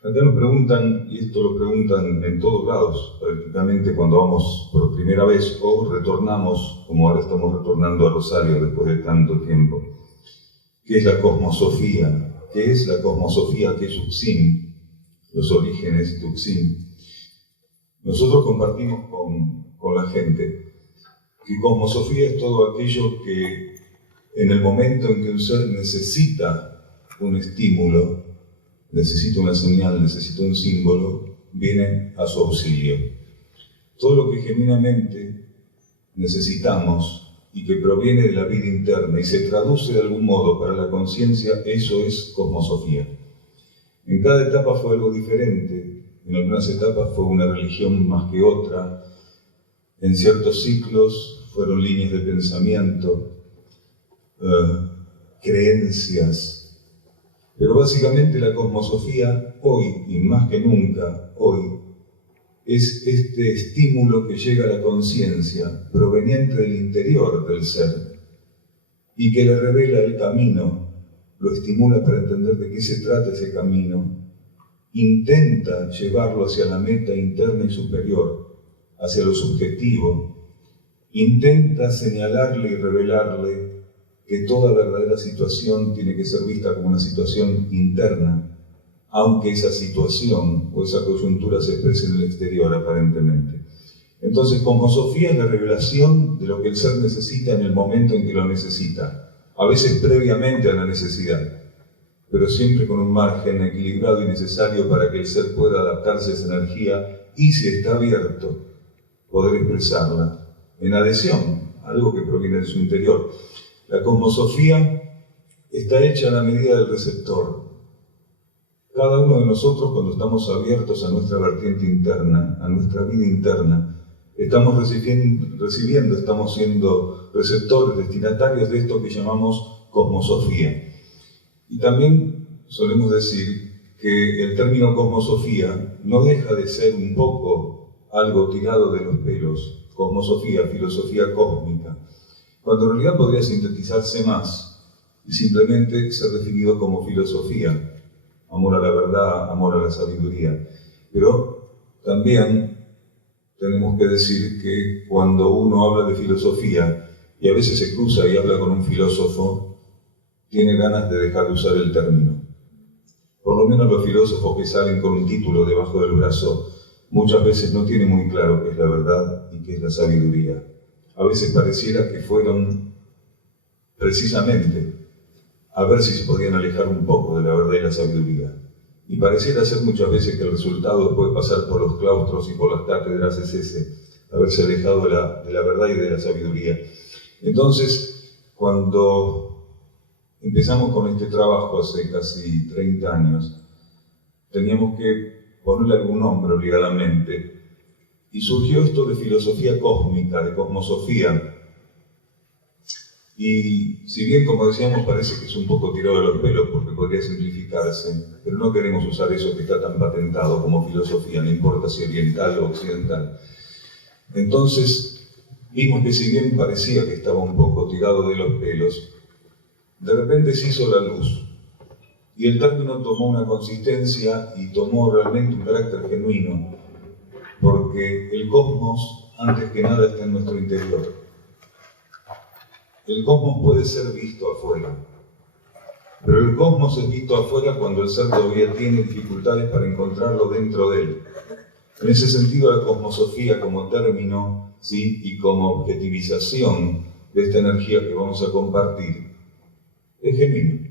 Acá nos preguntan, y esto lo preguntan en todos lados, prácticamente cuando vamos por primera vez o retornamos, como ahora estamos retornando a Rosario después de tanto tiempo. ¿Qué es la cosmosofía? ¿Qué es la cosmosofía? ¿Qué es Uxim? Los orígenes de Uxim. Nosotros compartimos con la gente que cosmosofía es todo aquello que en el momento en que un ser necesita un estímulo, necesita una señal, necesita un símbolo, viene a su auxilio. Todo lo que genuinamente necesitamos y que proviene de la vida interna y se traduce de algún modo para la conciencia, eso es cosmosofía. En cada etapa fue algo diferente, en algunas etapas fue una religión más que otra, en ciertos ciclos fueron líneas de pensamiento, creencias. Pero básicamente la cosmosofía hoy, y más que nunca hoy, es este estímulo que llega a la conciencia proveniente del interior del ser y que le revela el camino, lo estimula para entender de qué se trata ese camino, intenta llevarlo hacia la meta interna y superior, hacia lo subjetivo, intenta señalarle y revelarle que toda verdadera situación tiene que ser vista como una situación interna, aunque esa situación o esa coyuntura se exprese en el exterior aparentemente. Entonces, cosmosofía es la revelación de lo que el ser necesita en el momento en que lo necesita, a veces previamente a la necesidad, pero siempre con un margen equilibrado y necesario para que el ser pueda adaptarse a esa energía y, si está abierto, poder expresarla en adhesión, algo que proviene de su interior. La cosmosofía está hecha a la medida del receptor. Cada uno de nosotros, cuando estamos abiertos a nuestra vertiente interna, a nuestra vida interna, estamos recibiendo, estamos siendo receptores, destinatarios de esto que llamamos cosmosofía. Y también solemos decir que el término cosmosofía no deja de ser un poco algo tirado de los pelos. Cosmosofía, filosofía cósmica, cuando en realidad podría sintetizarse más y simplemente ser definido como filosofía, amor a la verdad, amor a la sabiduría. Pero también tenemos que decir que cuando uno habla de filosofía y a veces se cruza y habla con un filósofo, tiene ganas de dejar de usar el término. Por lo menos los filósofos que salen con un título debajo del brazo muchas veces no tienen muy claro qué es la verdad y qué es la sabiduría. A veces pareciera que fueron precisamente a ver si se podían alejar un poco de la verdad y la sabiduría. Y pareciera ser muchas veces que el resultado después de pasar por los claustros y por las cátedras es ese, haberse alejado de la verdad y de la sabiduría. Entonces, cuando empezamos con este trabajo hace casi 30 años, teníamos que ponerle algún nombre obligadamente. Y surgió esto de filosofía cósmica, de cosmosofía. Y si bien, como decíamos, parece que es un poco tirado de los pelos porque podría simplificarse, pero no queremos usar eso que está tan patentado como filosofía, no importa si oriental o occidental. Entonces, vimos que si bien parecía que estaba un poco tirado de los pelos, de repente se hizo la luz. Y el término tomó una consistencia y tomó realmente un carácter genuino, porque el cosmos, antes que nada, está en nuestro interior. El cosmos puede ser visto afuera, pero el cosmos es visto afuera cuando el ser todavía tiene dificultades para encontrarlo dentro de él. En ese sentido, la cosmosofía como término, ¿sí?, y como objetivización de esta energía que vamos a compartir, es genuino.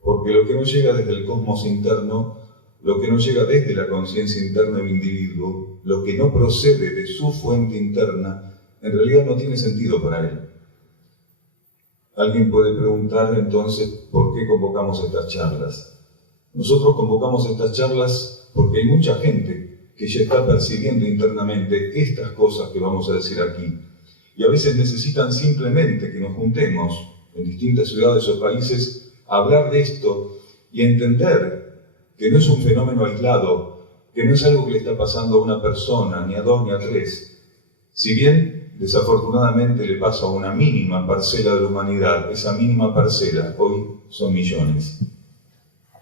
Porque lo que no llega desde el cosmos interno, lo que no llega desde la conciencia interna del individuo, lo que no procede de su fuente interna, en realidad no tiene sentido para él. Alguien puede preguntar entonces por qué convocamos estas charlas. Nosotros convocamos estas charlas porque hay mucha gente que ya está percibiendo internamente estas cosas que vamos a decir aquí. Y a veces necesitan simplemente que nos juntemos en distintas ciudades o países a hablar de esto y entender que no es un fenómeno aislado, que no es algo que le está pasando a una persona, ni a dos, ni a tres. Si bien, desafortunadamente, le pasa a una mínima parcela de la humanidad, esa mínima parcela hoy son millones.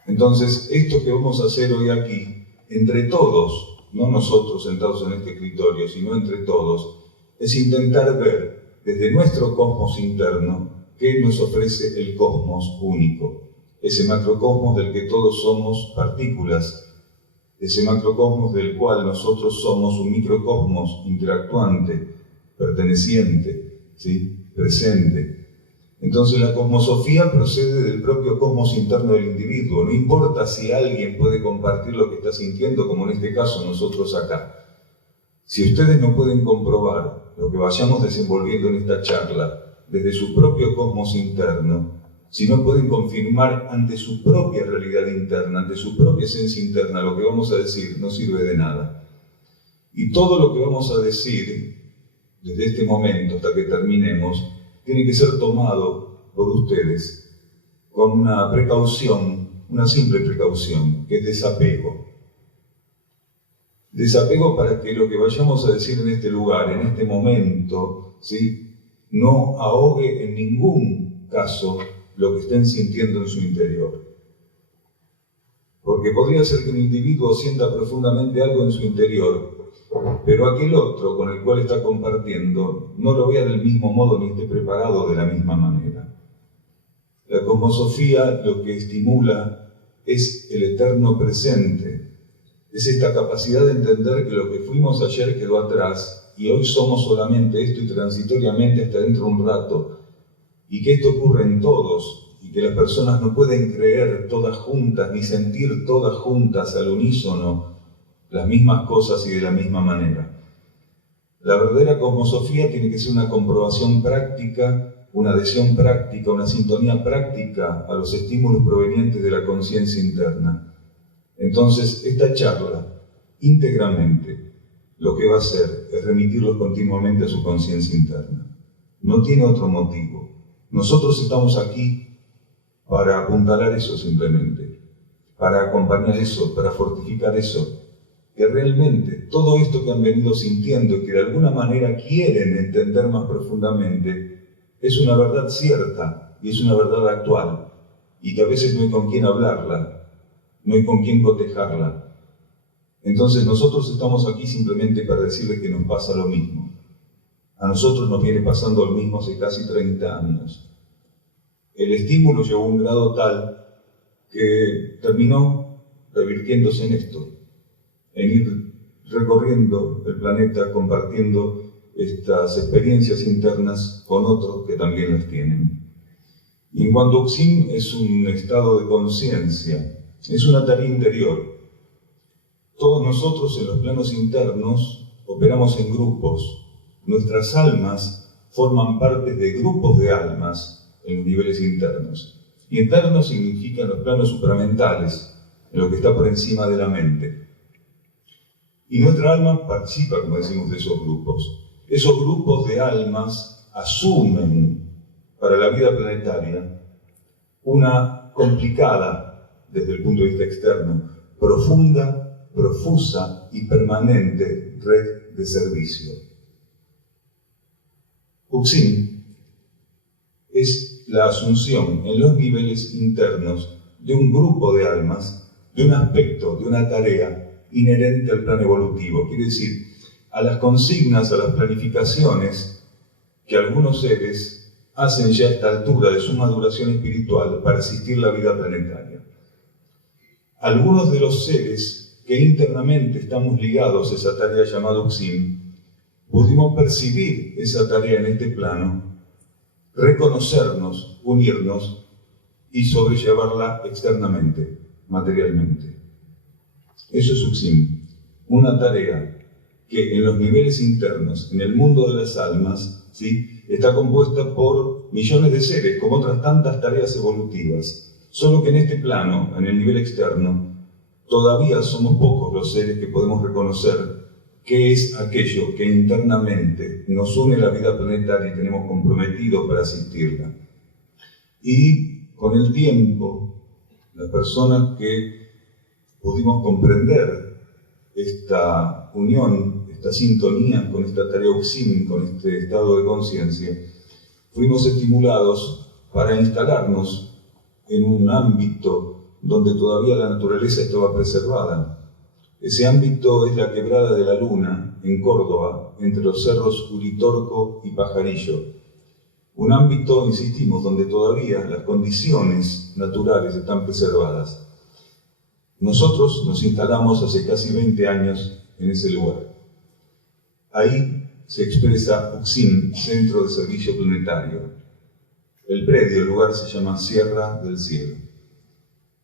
Entonces, esto que vamos a hacer hoy aquí, entre todos, no nosotros sentados en este escritorio, sino entre todos, es intentar ver desde nuestro cosmos interno qué nos ofrece el cosmos único, ese macrocosmos del que todos somos partículas, ese macrocosmos del cual nosotros somos un microcosmos interactuante, perteneciente, ¿sí? Presente. Entonces la cosmosofía procede del propio cosmos interno del individuo. No importa si alguien puede compartir lo que está sintiendo, como en este caso nosotros acá. Si ustedes no pueden comprobar lo que vayamos desenvolviendo en esta charla desde su propio cosmos interno, si no pueden confirmar ante su propia realidad interna, ante su propia esencia interna, lo que vamos a decir no sirve de nada. Y todo lo que vamos a decir desde este momento hasta que terminemos tiene que ser tomado por ustedes con una precaución, una simple precaución, que es desapego. Desapego para que lo que vayamos a decir en este lugar, en este momento, ¿sí?, no ahogue en ningún caso lo que estén sintiendo en su interior. Porque podría ser que un individuo sienta profundamente algo en su interior, pero aquel otro con el cual está compartiendo no lo vea del mismo modo ni esté preparado de la misma manera. La cosmosofía lo que estimula es el eterno presente, es esta capacidad de entender que lo que fuimos ayer quedó atrás y hoy somos solamente esto y transitoriamente hasta dentro de un rato, y que esto ocurre en todos y que las personas no pueden creer todas juntas ni sentir todas juntas al unísono las mismas cosas y de la misma manera. La verdadera cosmosofía tiene que ser una comprobación práctica, una adhesión práctica, una sintonía práctica a los estímulos provenientes de la conciencia interna. Entonces, esta charla, íntegramente, lo que va a hacer es remitirlos continuamente a su conciencia interna. No tiene otro motivo. Nosotros estamos aquí para apuntalar eso simplemente, para acompañar eso, para fortificar eso, que realmente todo esto que han venido sintiendo y que de alguna manera quieren entender más profundamente, es una verdad cierta y es una verdad actual, y que a veces no hay con quién hablarla, no hay con quién cotejarla. Entonces nosotros estamos aquí simplemente para decirles que nos pasa lo mismo. A nosotros nos viene pasando lo mismo hace casi 30 años. El estímulo llegó a un grado tal que terminó revirtiéndose en esto, en ir recorriendo el planeta, compartiendo estas experiencias internas con otros que también las tienen. Y en cuanto a Uxim, es un estado de conciencia, es una tarea interior. Todos nosotros en los planos internos operamos en grupos. Nuestras almas forman parte de grupos de almas en los niveles internos. Y internos significan los planos supramentales, en lo que está por encima de la mente. Y nuestra alma participa, como decimos, de esos grupos. Esos grupos de almas asumen para la vida planetaria una complicada, desde el punto de vista externo, profunda, profusa y permanente red de servicio. Uxim es la asunción en los niveles internos de un grupo de almas, de un aspecto, de una tarea inherente al plan evolutivo, quiere decir, a las consignas, a las planificaciones que algunos seres hacen ya a esta altura de su maduración espiritual para asistir la vida planetaria. Algunos de los seres que internamente estamos ligados a esa tarea llamada Uxim, pudimos percibir esa tarea en este plano, reconocernos, unirnos y sobrellevarla externamente, materialmente. Eso es Uxim, una tarea que en los niveles internos, en el mundo de las almas, ¿sí?, está compuesta por millones de seres, como otras tantas tareas evolutivas. Solo que en este plano, en el nivel externo, todavía somos pocos los seres que podemos reconocer qué es aquello que internamente nos une a la vida planetaria y tenemos comprometido para asistirla. Y con el tiempo, las personas que pudimos comprender esta unión, esta sintonía con esta tarea Uxim, con este estado de conciencia, fuimos estimulados para instalarnos en un ámbito donde todavía la naturaleza estaba preservada. Ese ámbito es la Quebrada de la Luna, en Córdoba, entre los cerros Uritorco y Pajarillo. Un ámbito, insistimos, donde todavía las condiciones naturales están preservadas. Nosotros nos instalamos hace casi 20 años en ese lugar. Ahí se expresa UCSIM, Centro de Servicio Planetario. El predio, el lugar se llama Sierra del Cielo.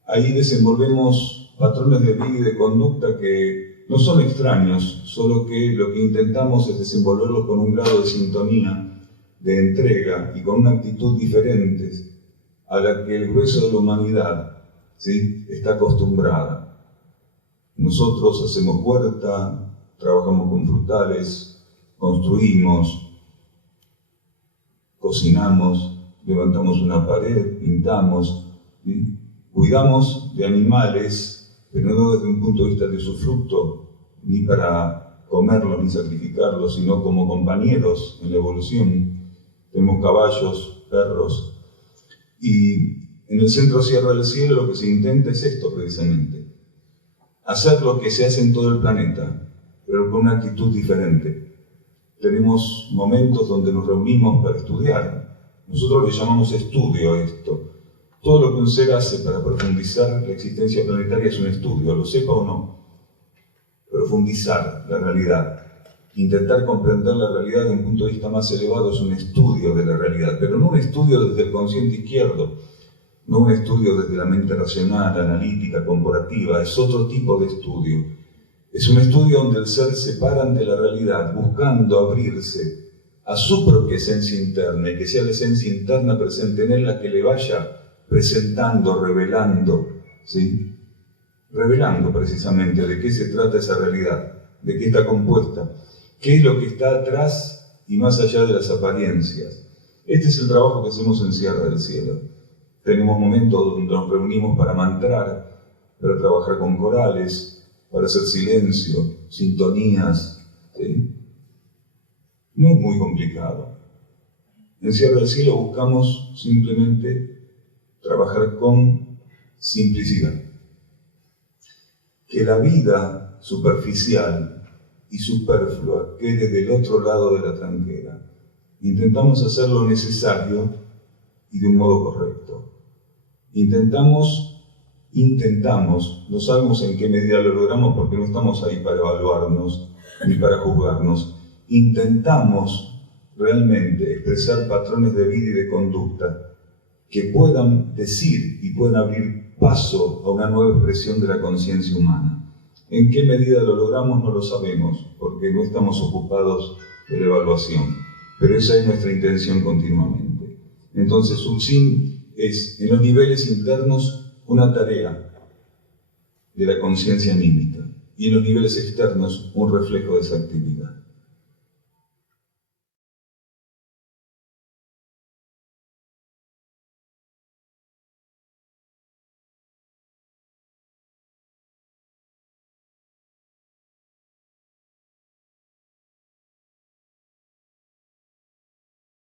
Ahí desenvolvemos patrones de vida y de conducta que no son extraños, solo que lo que intentamos es desenvolverlos con un grado de sintonía, de entrega y con una actitud diferente a la que el grueso de la humanidad, ¿sí?, está acostumbrada. Nosotros hacemos huerta, trabajamos con frutales, construimos, cocinamos, levantamos una pared, pintamos, ¿sí?, cuidamos de animales, pero no desde un punto de vista de su fruto, ni para comerlos ni sacrificarlos, sino como compañeros en la evolución. Tenemos caballos, perros, y en el Centro Sierra del Cielo lo que se intenta es esto precisamente, hacer lo que se hace en todo el planeta, pero con una actitud diferente. Tenemos momentos donde nos reunimos para estudiar. Nosotros le llamamos estudio a esto. Todo lo que un ser hace para profundizar la existencia planetaria es un estudio, lo sepa o no. Profundizar la realidad, intentar comprender la realidad de un punto de vista más elevado es un estudio de la realidad, pero no un estudio desde el consciente izquierdo, no un estudio desde la mente racional, analítica, comparativa, es otro tipo de estudio. Es un estudio donde el ser se para ante la realidad, buscando abrirse a su propia esencia interna, y que sea la esencia interna presente en él la que le vaya presentando, revelando, ¿sí?, revelando precisamente de qué se trata esa realidad, de qué está compuesta, qué es lo que está atrás y más allá de las apariencias. Este es el trabajo que hacemos en Sierra del Cielo. Tenemos momentos donde nos reunimos para mantrar, para trabajar con corales, para hacer silencio, sintonías, ¿sí? No es muy complicado. En Sierra del Cielo buscamos simplemente trabajar con simplicidad. Que la vida superficial y superflua quede del otro lado de la tranquera. Intentamos hacer lo necesario y de un modo correcto. Intentamos, no sabemos en qué medida lo logramos porque no estamos ahí para evaluarnos ni para juzgarnos. Intentamos realmente expresar patrones de vida y de conducta que puedan decir y puedan abrir paso a una nueva expresión de la conciencia humana. ¿En qué medida lo logramos? No lo sabemos, porque no estamos ocupados de la evaluación, pero esa es nuestra intención continuamente. Entonces, UCSIM es, en los niveles internos, una tarea de la conciencia anímica, y en los niveles externos, un reflejo de esa actividad.